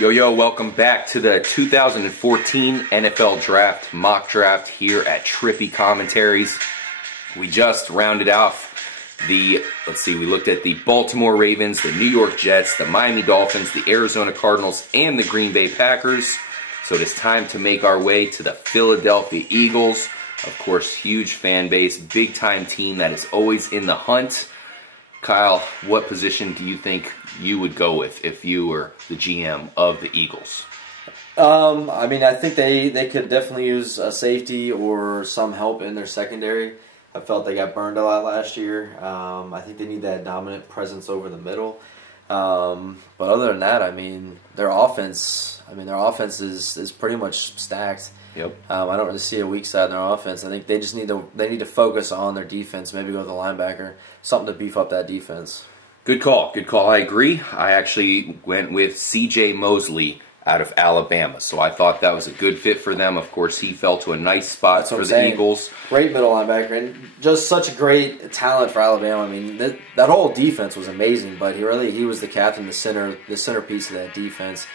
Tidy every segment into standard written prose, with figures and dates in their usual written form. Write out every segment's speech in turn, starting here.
Yo, welcome back to the 2014 NFL Draft mock draft here at Trippy Commentaries. We just rounded off we looked at the Baltimore Ravens, the New York Jets, the Miami Dolphins, the Arizona Cardinals, and the Green Bay Packers. So it is time to make our way to the Philadelphia Eagles. Of course, huge fan base, big time team that is always in the hunt. Kyle, what position do you think you would go with if you were the GM of the Eagles? I think they could definitely use a safety or some help in their secondary. I felt they got burned a lot last year. I think they need that dominant presence over the middle. But other than that, their offense is pretty much stacked. Yep. I don't really see a weak side in their offense. I think they just need to focus on their defense. Maybe go with a linebacker, something to beef up that defense. Good call. I agree. I actually went with C.J. Mosley out of Alabama, so I thought that was a good fit for them. Of course, he fell to a nice spot for the Eagles. Great middle linebacker, and just such a great talent for Alabama. That whole defense was amazing, but he was the captain, the centerpiece of that defense.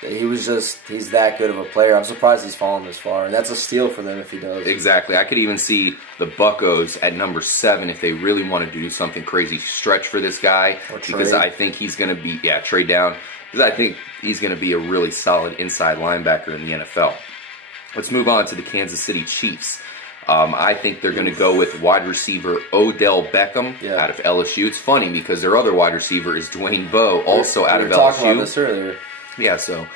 He's that good of a player. I'm surprised he's fallen this far, and that's a steal for them if he does. Exactly. I could even see the Buccos at number 7 if they really wanted to do something crazy, stretch for this guy, because I think he's going to be trade down, because I think he's going to be a really solid inside linebacker in the NFL. Let's move on to the Kansas City Chiefs. I think they're going to go with wide receiver Odell Beckham out of LSU. It's funny because their other wide receiver is Dwayne Bowe, also out of LSU. We were talking about this earlier. Yeah, so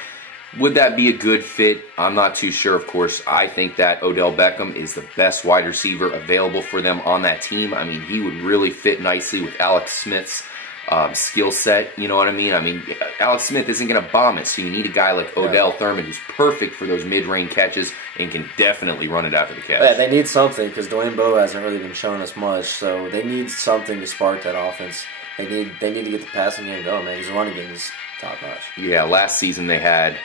would that be a good fit? I'm not too sure, of course. I think that Odell Beckham is the best wide receiver available for them on that team. He would really fit nicely with Alex Smith's skill set, you know what I mean? Alex Smith isn't going to bomb it, so you need a guy like Odell Thurman who's perfect for those mid-range catches and can definitely run it after the catch. Yeah, they need something because Dwayne Bowe hasn't really been showing us much, so they need something to spark that offense. They need to get the passing game going, man. His running game is top-notch. Yeah, last season they had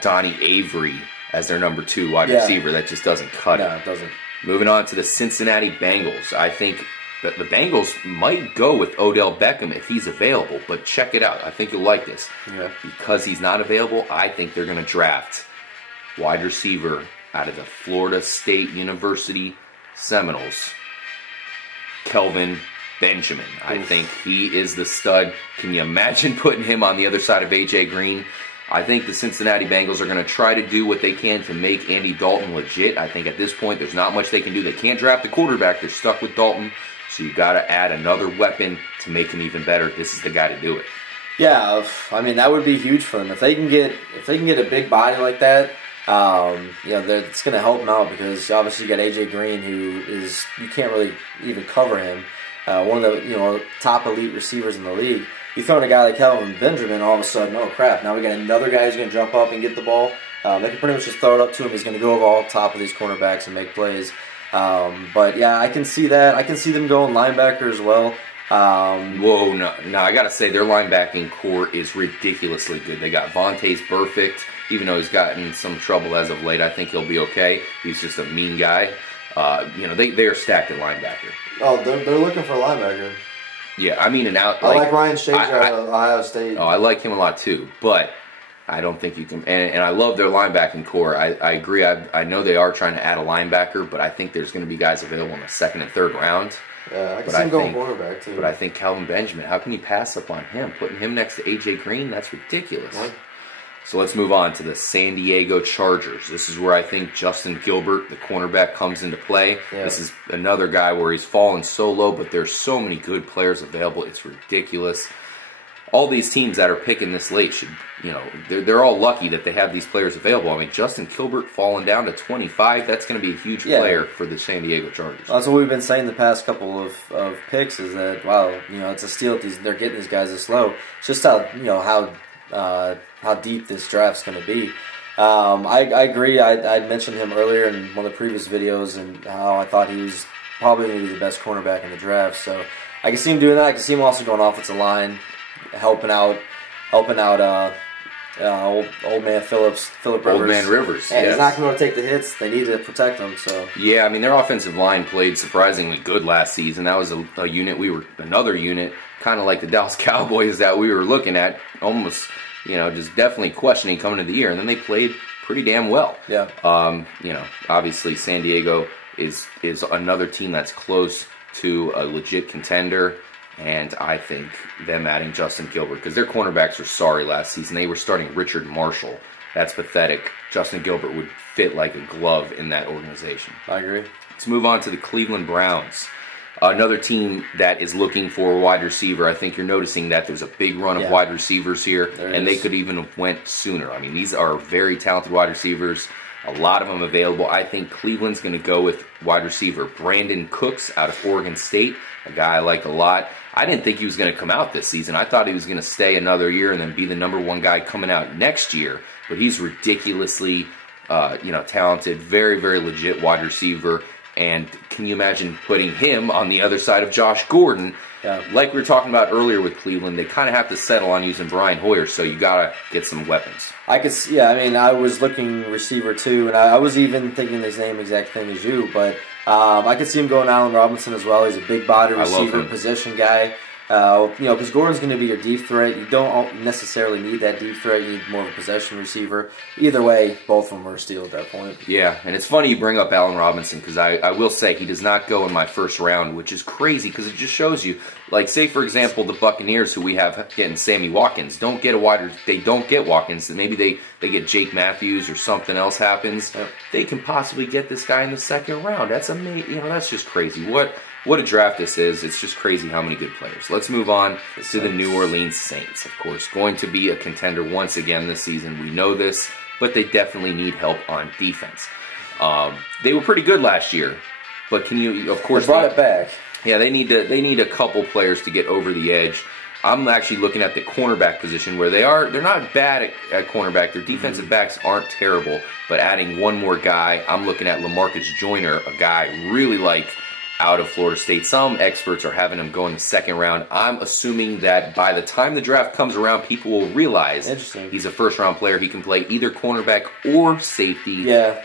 Donnie Avery as their number 2 wide receiver. That just doesn't cut it. No, it doesn't. Moving on to the Cincinnati Bengals. I think that the Bengals might go with Odell Beckham if he's available, but check it out. I think you'll like this. Yeah. Because he's not available, I think they're going to draft wide receiver out of the Florida State University Seminoles, Kelvin Benjamin. I think he is the stud. Can you imagine putting him on the other side of A.J. Green? I think the Cincinnati Bengals are going to try to do what they can to make Andy Dalton legit. I think at this point there's not much they can do. They can't draft the quarterback. They're stuck with Dalton. So you got to add another weapon to make him even better. This is the guy to do it. Yeah, that would be huge for them if they can get a big body like that. It's going to help them out because obviously you got AJ Green, who is you can't really even cover him. One of the top elite receivers in the league. You throw in a guy like Kelvin Benjamin, all of a sudden, oh crap! Now we got another guy who's going to jump up and get the ball. They can pretty much just throw it up to him. He's going to go over top of these cornerbacks and make plays. But yeah, I can see that. I can see them going linebacker as well. Whoa, no, I gotta say their linebacking core is ridiculously good. They got Vontaze Burfict, even though he's gotten some trouble as of late. I think he'll be okay. He's just a mean guy. They are stacked at linebacker. Oh, they're looking for a linebacker. Yeah, I like Ryan Shazer out of Ohio State. Oh, I like him a lot too, but I don't think you can. And I love their linebacking core. I agree. I know they are trying to add a linebacker, but I think there's going to be guys available in the 2nd and 3rd round. Yeah, I can see him going quarterback too. But I think Kelvin Benjamin, how can you pass up on him? Putting him next to AJ Green, that's ridiculous. What? So let's move on to the San Diego Chargers. This is where I think Justin Gilbert, the cornerback, comes into play. Yeah. This is another guy where he's fallen so low, but there's so many good players available. It's ridiculous. All these teams that are picking this late should, they're all lucky that they have these players available. Justin Gilbert falling down to 25, that's going to be a huge player for the San Diego Chargers. That's what we've been saying the past couple of picks is that, wow, it's a steal if they're getting these guys this low. It's just how deep this draft's going to be. I agree. I mentioned him earlier in one of the previous videos and how I thought he was probably going to be the best cornerback in the draft. So I can see him doing that. I can see him also going offensive line, helping out old man Philip Rivers. Old man Rivers. And he's not going to take the hits. They need to protect him. So yeah, their offensive line played surprisingly good last season. That was a unit. Another unit, kind of like the Dallas Cowboys that we were looking at, almost just definitely questioning coming into the year, and then they played pretty damn well. Yeah. Obviously San Diego is another team that's close to a legit contender, and I think them adding Justin Gilbert, because their cornerbacks were sorry last season. They were starting Richard Marshall. That's pathetic. Justin Gilbert would fit like a glove in that organization. I agree. Let's move on to the Cleveland Browns. Another team that is looking for a wide receiver. I think you're noticing that there's a big run of wide receivers here, and they could even have went sooner. I mean, these are very talented wide receivers. A lot of them available. I think Cleveland's going to go with wide receiver Brandon Cooks out of Oregon State, a guy I like a lot. I didn't think he was going to come out this season. I thought he was going to stay another year and then be the #1 guy coming out next year. But he's ridiculously, talented, very, very legit wide receiver. And can you imagine putting him on the other side of Josh Gordon? Yeah. Like we were talking about earlier with Cleveland, they kind of have to settle on using Brian Hoyer, so you got to get some weapons. I could see, I was looking receiver too, and I was even thinking the same exact thing as you, but I could see him going Allen Robinson as well. He's a big body receiver, possession guy. Because Gordon's going to be your deep threat. You don't necessarily need that deep threat. You need more of a possession receiver. Either way, both of them are a steal at that point. Yeah, and it's funny you bring up Allen Robinson, because I will say he does not go in my first round, which is crazy because it just shows you, like, say for example the Buccaneers, who we have getting Sammy Watkins, don't get they don't get Watkins. Maybe they get Jake Matthews or something else happens. Yep. They can possibly get this guy in the second round. That's amazing. That's just crazy. What a draft this is. It's just crazy how many good players. Let's move on to the New Orleans Saints, of course. Going to be a contender once again this season. We know this, but they definitely need help on defense. They were pretty good last year, but can you, of course... They brought it back. Yeah, they need a couple players to get over the edge. I'm actually looking at the cornerback position where they're not bad at cornerback. Their defensive backs aren't terrible, but adding one more guy, I'm looking at LaMarcus Joyner, a guy I really like, out of Florida State. Some experts are having him go in the second round. I'm assuming that by the time the draft comes around, people will realize he's a first-round player. He can play either cornerback or safety. Yeah.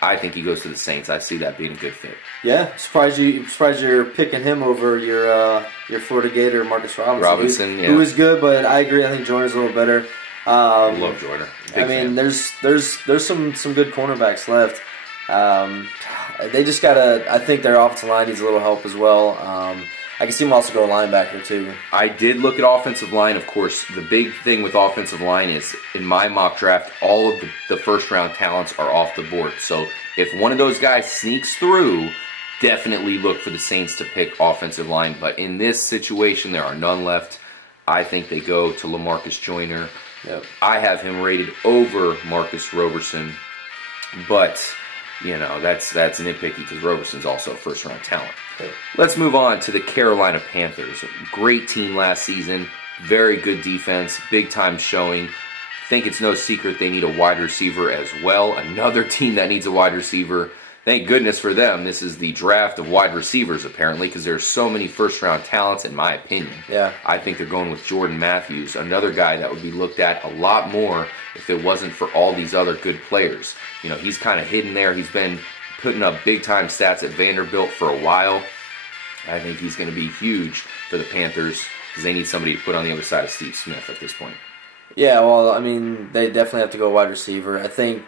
I think he goes to the Saints. I see that being a good fit. Yeah, surprised you're picking him over your Florida Gator, Marcus Robinson. Who is good, but I agree. I think Joyner's a little better. I love Joyner. There's some good cornerbacks left. They just gotta. I think their offensive line needs a little help as well. I can see them also go linebacker too. I did look at offensive line. Of course, the big thing with offensive line is in my mock draft, all of the first round talents are off the board. So if one of those guys sneaks through, definitely look for the Saints to pick offensive line. But in this situation, there are none left. I think they go to LaMarcus Joyner. Yep. I have him rated over Marcus Roberson, but that's nitpicky because Roberson's also a first-round talent. Okay. Let's move on to the Carolina Panthers. Great team last season, very good defense, big-time showing. Think it's no secret they need a wide receiver as well. Another team that needs a wide receiver. Thank goodness for them. This is the draft of wide receivers, apparently, because there's so many first-round talents, in my opinion. Yeah. I think they're going with Jordan Matthews, another guy that would be looked at a lot more if it wasn't for all these other good players. He's kind of hidden there. He's been putting up big-time stats at Vanderbilt for a while. I think he's going to be huge for the Panthers because they need somebody to put on the other side of Steve Smith at this point. Yeah, well, they definitely have to go wide receiver. I think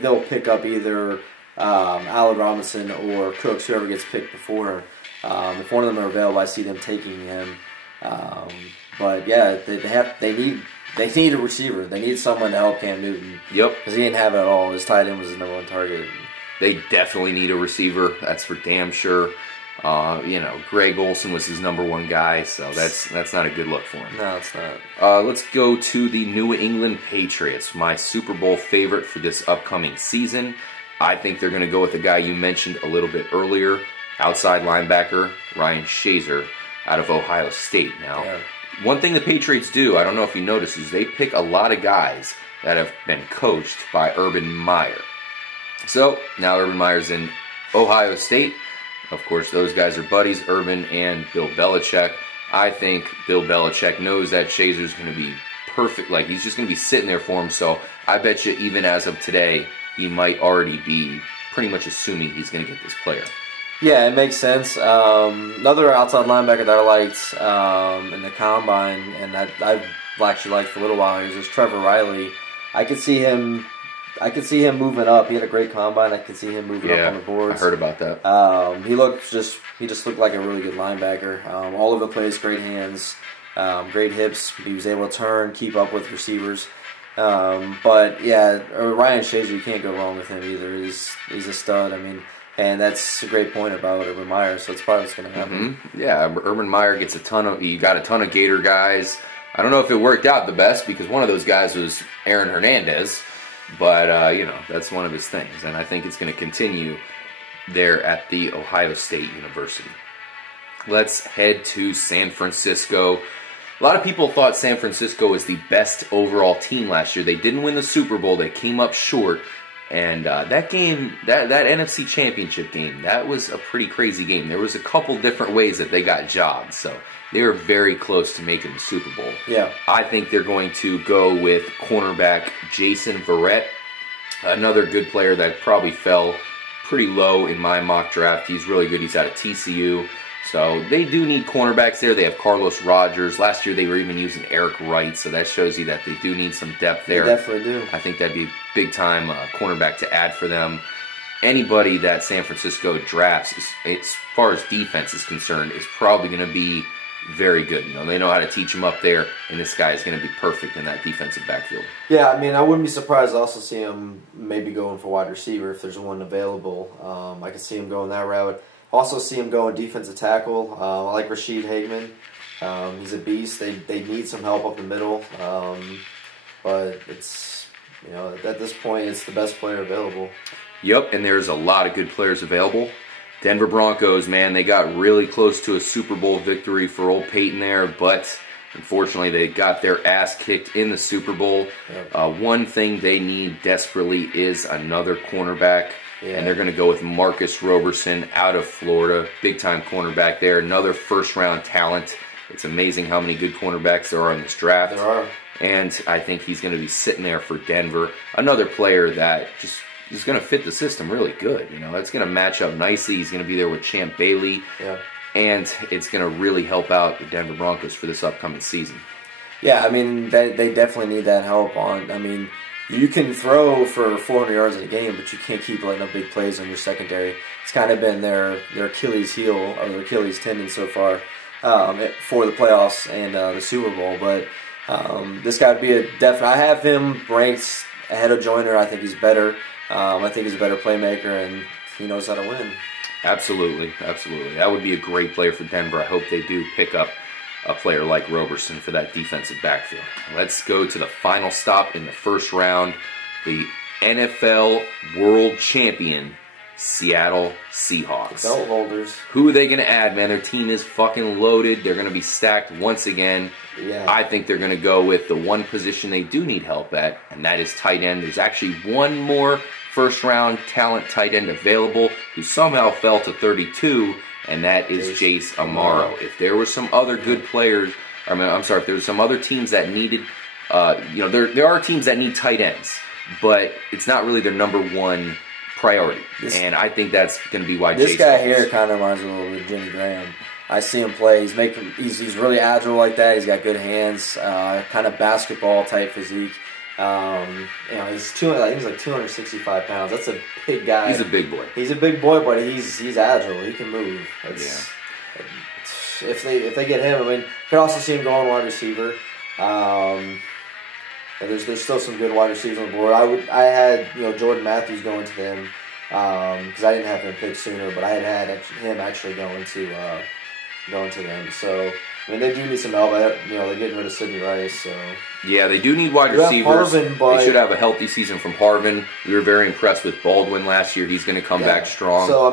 they'll pick up either Allen Robinson or Cooks, whoever gets picked before. If one of them are available, I see them taking him. But yeah, they need a receiver. They need someone to help Cam Newton. Yep. Because he didn't have it at all. His tight end was his #1 target. They definitely need a receiver. That's for damn sure. Greg Olsen was his #1 guy, so that's not a good look for him. No, it's not. Let's go to the New England Patriots, my Super Bowl favorite for this upcoming season. I think they're going to go with the guy you mentioned a little bit earlier, outside linebacker Ryan Shazier out of Ohio State. Now, one thing the Patriots do, I don't know if you noticed, is they pick a lot of guys that have been coached by Urban Meyer. So, now Urban Meyer's in Ohio State. Of course, those guys are buddies, Urban and Bill Belichick. I think Bill Belichick knows that Shazier's going to be perfect. Like, he's just going to be sitting there for him. So, I bet you even as of today, he might already be pretty much assuming he's going to get this player. Yeah, it makes sense. Another outside linebacker that I liked in the combine, and that I've actually liked for a little while, is Trevor Riley. I could see him moving up. He had a great combine. I could see him moving up on the boards. I heard about that. He just looked like a really good linebacker. All over the place, great hands, great hips. He was able to turn, keep up with receivers. But yeah, Ryan Shazier, you can't go wrong with him either. He's a stud. I mean, and that's a great point about Urban Meyer. So it's probably what's going to happen. Yeah, Urban Meyer gets you got a ton of Gator guys. I don't know if it worked out the best because one of those guys was Aaron Hernandez, but that's one of his things, and I think it's going to continue there at the Ohio State University. Let's head to San Francisco. A lot of people thought San Francisco was the best overall team last year. They didn't win the Super Bowl. They came up short. And that game, that NFC Championship game, that was a pretty crazy game. There was a couple different ways that they got jobbed. So they were very close to making the Super Bowl. Yeah. I think they're going to go with cornerback Jason Verrett, another good player that probably fell pretty low in my mock draft. He's really good. He's out of TCU. So they do need cornerbacks there. They have Carlos Rogers. Last year they were even using Eric Wright, so that shows you that they do need some depth there. They definitely do. I think that'd be a big-time cornerback to add for them. Anybody that San Francisco drafts, as far as defense is concerned, is probably going to be very good. They know how to teach him up there, and this guy is going to be perfect in that defensive backfield. Yeah, I mean, I wouldn't be surprised to also see him maybe going for wide receiver if there's one available. I could see him going that route. Also see him going defensive tackle. I like Rashid Hageman. He's a beast. They need some help up the middle. But it's, at this point, it's the best player available. Yep, and there's a lot of good players available. Denver Broncos, man, they got really close to a Super Bowl victory for old Peyton there, but unfortunately they got their ass kicked in the Super Bowl. Yep. One thing they need desperately is another cornerback. Yeah. And they're going to go with Marcus Roberson out of Florida. Big-time cornerback there. Another first-round talent. It's amazing how many good cornerbacks there are in this draft. There are. And I think he's going to be sitting there for Denver. Another player that just is going to fit the system really good. That's going to match up nicely. He's going to be there with Champ Bailey. Yeah. And it's going to really help out the Denver Broncos for this upcoming season. Yeah, I mean, they definitely need that help. You can throw for 400 yards in a game, but you can't keep letting up big plays on your secondary. It's kind of been their Achilles heel or their Achilles tendon so far for the playoffs and the Super Bowl. But this guy would be a definite. I have him ranked ahead of Joyner. I think he's better. I think he's a better playmaker, and he knows how to win. Absolutely, absolutely. That would be a great player for Denver. I hope they do pick up a player like Roberson for that defensive backfield. Let's go to the final stop in the first round. The NFL World Champion Seattle Seahawks. Belt holders. Who are they going to add, man? Their team is fucking loaded. They're going to be stacked once again. Yeah. I think they're going to go with the one position they do need help at, and that is tight end. There's actually one more first-round talent tight end available who somehow fell to 32, and that is Jace Amaro. If there were some other good players, if there were some other teams that needed, there are teams that need tight ends, but it's not really their number one priority. And I think that's going to be why this Jace guy falls. here kind of reminds me a little bit of Jimmy Graham. I see him play. He's really agile like that. He's got good hands, kind of basketball type physique. He's he's like 265 pounds. That's a big guy. He's a big boy. He's a big boy, but he's agile. He can move. If they get him, you could also see him going wide receiver. There's still some good wide receivers on the board. I had Jordan Matthews going to them because I didn't have him picked sooner, but I had him actually going to them. So. They do need some help. They're getting rid of Sidney Rice. So yeah, they do need wide receivers. Harvin, but they should have a healthy season from Harvin. We were very impressed with Baldwin last year. He's going to come back strong. So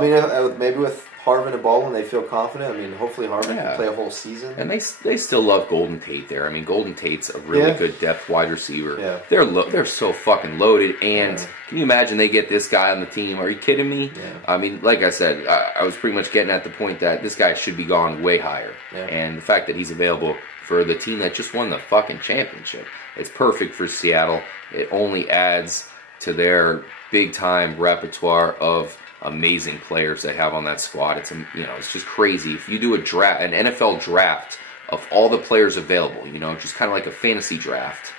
maybe with Harvin and Baldwin, they feel confident. Hopefully Harvin can play a whole season. And they still love Golden Tate there. Golden Tate's a really good depth wide receiver. Yeah. They're so fucking loaded. And can you imagine they get this guy on the team? Are you kidding me? Yeah. Like I said, I was pretty much getting at the point that this guy should be gone way higher. Yeah. And the fact that he's available for the team that just won the fucking championship, it's perfect for Seattle. It only adds to their big-time repertoire of amazing players they have on that squad. It's it's just crazy. If you do an NFL draft of all the players available, just kind of like a fantasy draft,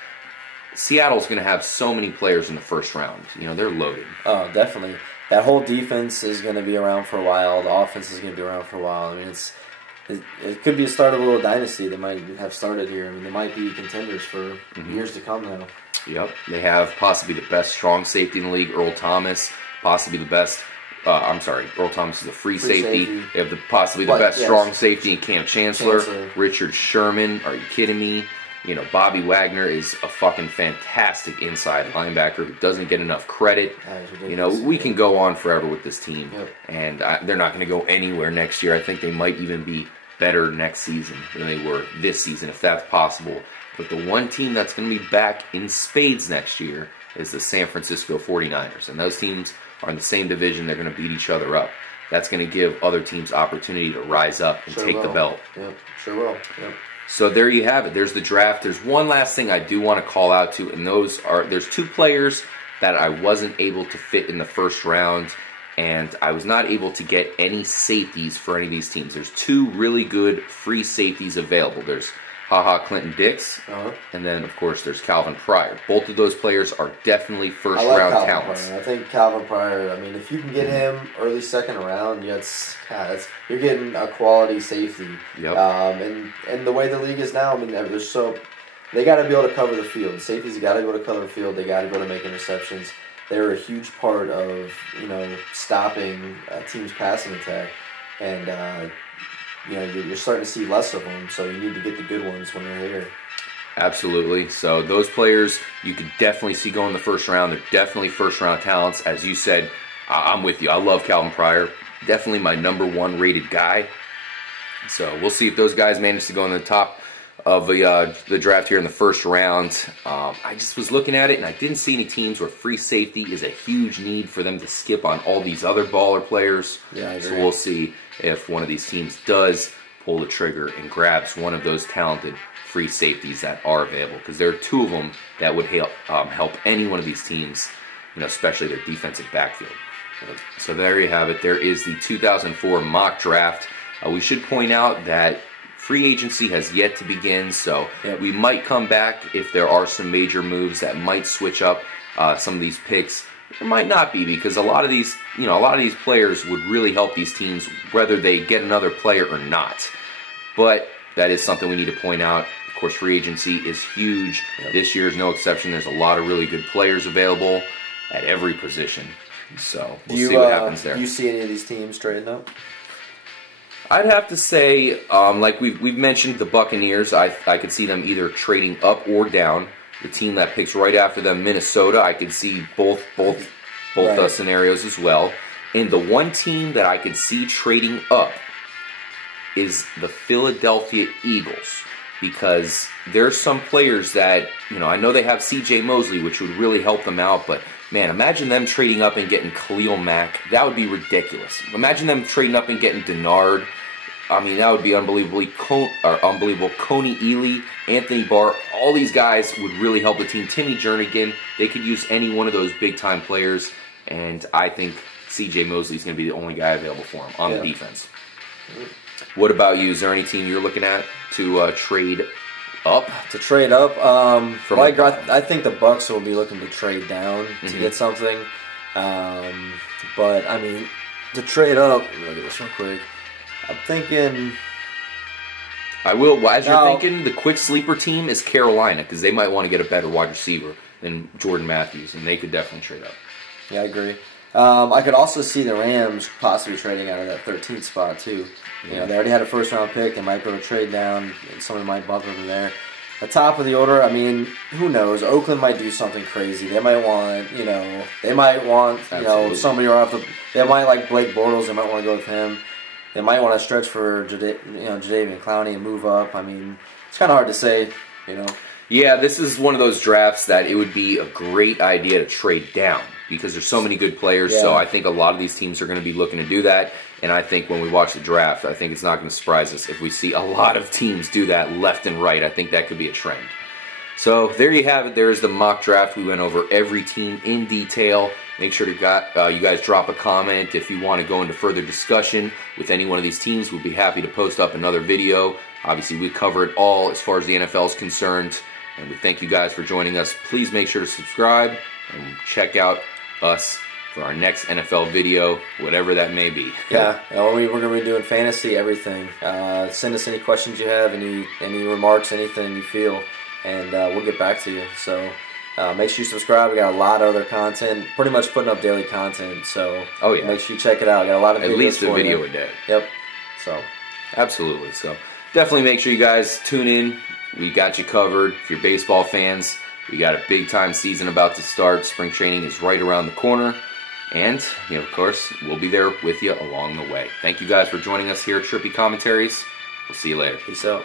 Seattle's going to have so many players in the first round. They're loaded. Oh, definitely. That whole defense is going to be around for a while. The offense is going to be around for a while. I mean, it could be a start of a little dynasty that might have started here. I mean, they might be contenders for years to come now. Yep. They have possibly the best strong safety in the league, Earl Thomas. Possibly the best. Earl Thomas is a free safety. They have possibly the best strong safety in Cam Chancellor. Richard Sherman. Are you kidding me? Bobby Wagner is a fucking fantastic inside linebacker who doesn't get enough credit. We can go on forever with this team, and they're not going to go anywhere next year. I think they might even be better next season than they were this season, if that's possible. But the one team that's going to be back in spades next year is the San Francisco 49ers, and those teams are in the same division. They're going to beat each other up. That's going to give other teams opportunity to rise up and take the belt. Yep, sure will. Yep. So there you have it. There's the draft. There's one last thing I do want to call out to, and there's two players that I wasn't able to fit in the first round, and I was not able to get any safeties for any of these teams. There's two really good free safeties available. There's Clinton Dix, and then, of course, there's Calvin Pryor. Both of those players are definitely first-round talents. I think Calvin Pryor, I mean, if you can get him early second round, you're getting a quality safety. Yep. And the way the league is now, I mean, they got to be able to cover the field. Safeties got to be able to cover the field. They got to be able to make interceptions. They're a huge part of, stopping a team's passing attack. And, you're starting to see less of them, so you need to get the good ones when they're here. Absolutely. So those players you could definitely see go in the first round. They're definitely first-round talents. As you said, I'm with you. I love Calvin Pryor. Definitely my #1 rated guy. So we'll see if those guys manage to go in the top of the draft here in the first round. I just was looking at it, and I didn't see any teams where free safety is a huge need for them to skip on all these other baller players. Yeah, I agree. So we'll see if one of these teams does pull the trigger and grabs one of those talented free safeties that are available, because there are two of them that would help any one of these teams, especially their defensive backfield. So there you have it. There is the 2004 mock draft. We should point out that free agency has yet to begin, so we might come back if there are some major moves that might switch up some of these picks. There might not be, because a lot of these players would really help these teams whether they get another player or not. But that is something we need to point out. Of course, free agency is huge. This year is no exception. There's a lot of really good players available at every position. So we'll see what happens there. Do you see any of these teams trading up? I'd have to say, like we've mentioned, the Buccaneers. I could see them either trading up or down. The team that picks right after them, Minnesota, I could see both scenarios as well. And the one team that I could see trading up is the Philadelphia Eagles, because there's some players that, I know they have C.J. Mosley, which would really help them out, but man, imagine them trading up and getting Khalil Mack. That would be ridiculous. Imagine them trading up and getting Denard. I mean, that would be unbelievable. Coney Ealy, Anthony Barr, all these guys would really help the team. Timmy Jernigan, they could use any one of those big-time players, and I think C.J. Mosley is going to be the only guy available for him on the defense. What about you? Is there any team you're looking at to trade up? To trade up? I think the Bucs will be looking to trade down to get something. But, I mean, to trade up, let me look at this real quick. I'm thinking... As you're thinking, the quick sleeper team is Carolina, because they might want to get a better wide receiver than Jordan Matthews, and they could definitely trade up. Yeah, I agree. I could also see the Rams possibly trading out of that 13th spot, too. They already had a first-round pick. They might go to trade down, and someone might bump over there. The top of the order, I mean, who knows? Oakland might do something crazy. They might want, somebody off the... They might like Blake Bortles. They might want to go with him. They might want to stretch for Jadeveon Clowney and move up. I mean, it's kind of hard to say, Yeah, this is one of those drafts that it would be a great idea to trade down, because there's so many good players. Yeah. So I think a lot of these teams are going to be looking to do that. And I think when we watch the draft, I think it's not going to surprise us if we see a lot of teams do that left and right. I think that could be a trend. So there you have it. There is the mock draft. We went over every team in detail. Make sure to you guys drop a comment if you want to go into further discussion with any one of these teams. We'll be happy to post up another video. Obviously, we cover it all as far as the NFL is concerned. And we thank you guys for joining us. Please make sure to subscribe and check out us for our next NFL video, whatever that may be. Yeah, we're going to be doing fantasy, everything. Send us any questions you have, any remarks, anything you feel, and we'll get back to you. So make sure you subscribe. We got a lot of other content, pretty much putting up daily content. So make sure you check it out. We got a lot of videos at least a for video you. a day. Yep. So absolutely. So definitely make sure you guys tune in. We got you covered. If you're baseball fans, we got a big time season about to start. Spring training is right around the corner. And, of course, we'll be there with you along the way. Thank you guys for joining us here at Trippy Commentaries. We'll see you later. Peace out.